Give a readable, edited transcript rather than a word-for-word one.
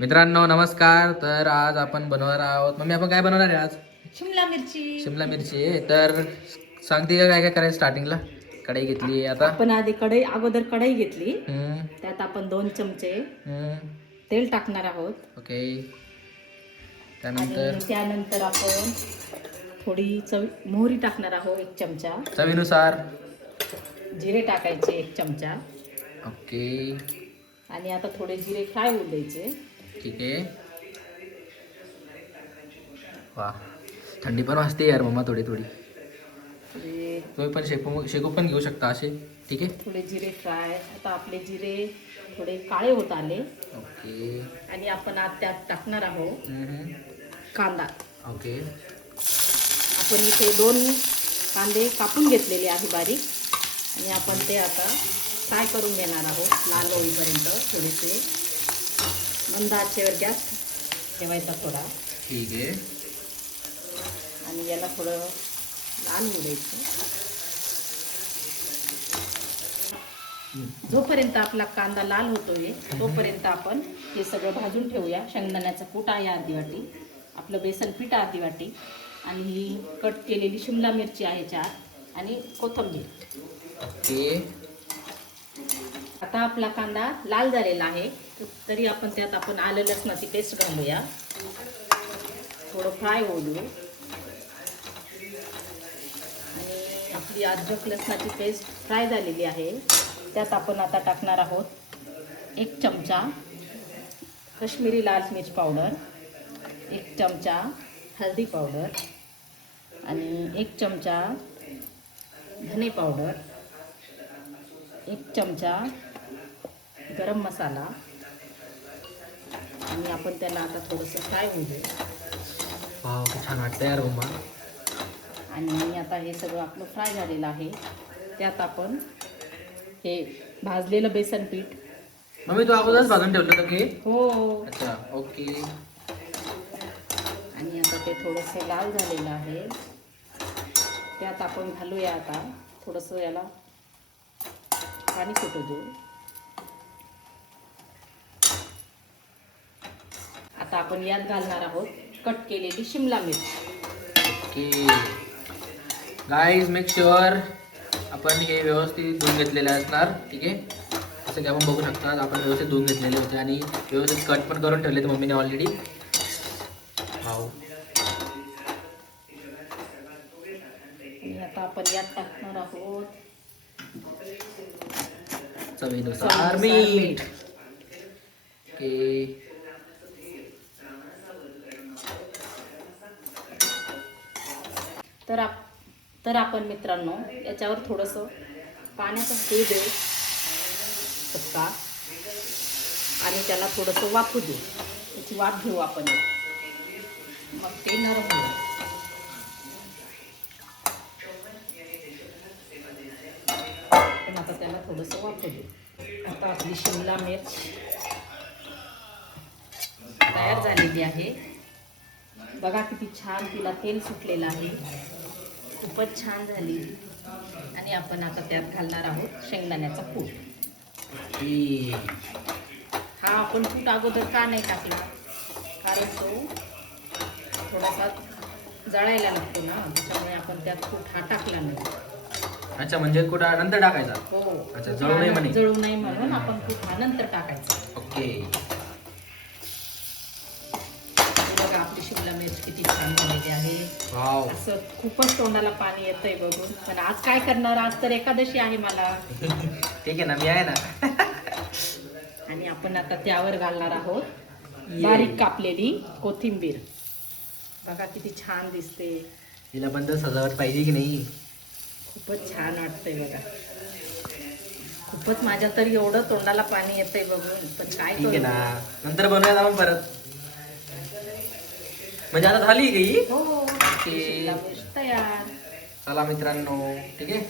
मित्रांनो नमस्कार. तर आज आपण बनवणार आहोत. मम्मी आपण काय बनवणार आहे आज? शिमला मिरची. शिमला मिरची आहे. तर सांगते का काय काय करायचं स्टार्टिंगला? कढई घेतली आहे आता. आपण आधी अगोदर कढई घेतली. हम्म, त्यात आपण 2 चमचे हम्म, तेल टाकणार आहोत. ओके. आणि त्यानंतर त्यानंतर आपण थोडी मोहरी टाकणार आहोत 1 चमचा. चवीनुसार. जिरे टाकायचे 1 चमचा. ओके, आणि आता थोडे जिरे फ्राय होऊ द्यायचे. ठीक आहे. वा, थंडी पण वाजते यार मम्मा थोडी थोडी. थोडे तुम्ही पण शेकू पण घेऊ शकता असे. ठीक आहे. थोडे जिरे फ्राय. आता आपले जिरे थोडे काळे होत आले. ओके. आणि आपण आज त्यात टाकणार आहोत हम्म, कांदा. ओके. आपण इथे 2 कांदे कापून घेतलेले आहे बारीक. आणि आपण ते आता फ्राय करून घेणार आहोत लाल होईपर्यंत. थोडेसे मंद आचेवर गॅस ठेवायचा थोडा. ठीक आहे. आणि याला थोडं लाल होऊ द्यायचं. जोपर्यंत आपला कांदा लाल होतोय तोपर्यंत आपण हे सगळं भाजून ठेवूया. शेंगदाण्याचा कूट आहे अर्धी वाटी, आपलं बेसन पीठ अर्धी वाटी, आणि ही कट केलेली शिमला मिरची आहे 4, आणि कोथिंबीर. ओके. आता आपला कांदा लाल झालेला आहे. तरी आपण त्यात आलं लसणाची पेस्ट घालूया. थोडं फ्राय होऊ देऊ. आणि आपली अद्रक लसणाची पेस्ट फ्राय झालेली आहे. त्यात आपण आता टाकणार आहोत 1 चमचा काश्मीरी लाल मिर्च पावडर, 1 चमचा हळदी पावडर, आणि 1 चमचा धने पावडर, 1 चमचा गरम मसाला. आणि आपण त्याला आता थोडंसं फ्राय होऊ दे. वाव, किती छान वाटतं यार मम्मा. आणि आता हे सगळं आपलं फ्राय झालेलं आहे. त्यात आपण हे भाजलेलं बेसन पीठ. मम्मी तू अगोदरच भाजून ठेवलं होतं की? हो. अच्छा, ओके. आणि आता ते थोडंसं लाल झालेलं आहे. त्यात आपण घालूया आता थोडंसं याला पाणी सुटू देऊ. आता आपण यात घालणार आहोत कट केलेली शिमला मिरची. ओके. गाईज मेक शुअर आपण हे व्यवस्थित धुवून घेतलेले असणार. ठीक आहे. जसं की आपण बघू शकता आपण व्यवस्थित धुवून घेतलेले होते आणि व्यवस्थित कट पण करून ठेवले मम्मीने ऑलरेडी. वाव. आणि आता आपण यात टाकणार आहोत चवीनुसार मीठ. ओके. तर आपण मित्रांनो याच्यावर थोडंसं पाण्याचा हे देऊ शकता. आणि त्याला थोडंसं वाफू देऊ. त्याची वाफ घेऊ आपण. मग ते नरम होईल. पण आता त्याला थोडंसं वाफू देऊ. आता आपली शिमला मिर्च तयार झालेली आहे. बघा किती छान तिला तेल सुटलेलं आहे. खूपच छान झाली. आणि आपण आता त्यात घालणार आहोत शेंगदाण्याचा कूट. हा आपण कूट अगोदर का नाही टाकला? कारण तो थोडासा जळायला लागतो ना, त्याच्यामुळे आपण त्यात कूट हा टाकला नाही. अच्छा, म्हणजे कुठं नंतर टाकायचा? हो. अच्छा, जळू नये म्हणे. जळू नये म्हणून आपण कूट हा नंतर टाकायचा. ओके. बघा आपली शिमला मिरची किती छान झालेली आहे. वाव. असं खूपच तोंडाला पाणी येतंय बघून. पण आज काय करणार? आज तर एकादशी आहे मला. ठीक आहे ना, मी आहे ना. आणि आपण आता त्यावर घालणार आहोत बारीक कापलेली कोथिंबीर. बघा किती छान दिसते. तिला पण तर सजावट पाहिजे की नाही? खूपच छान वाटतंय बघा. खूपच माझ्या तर एवढं तोंडाला पाणी येतंय बघून. पण काय ठीक आहे करू? ना, नंतर बनवायला आपण परत. म्हणजे आता झाली का ही? हो. ओके. शिमला मिरची तयार. चला मित्रांनो, ठीक आहे.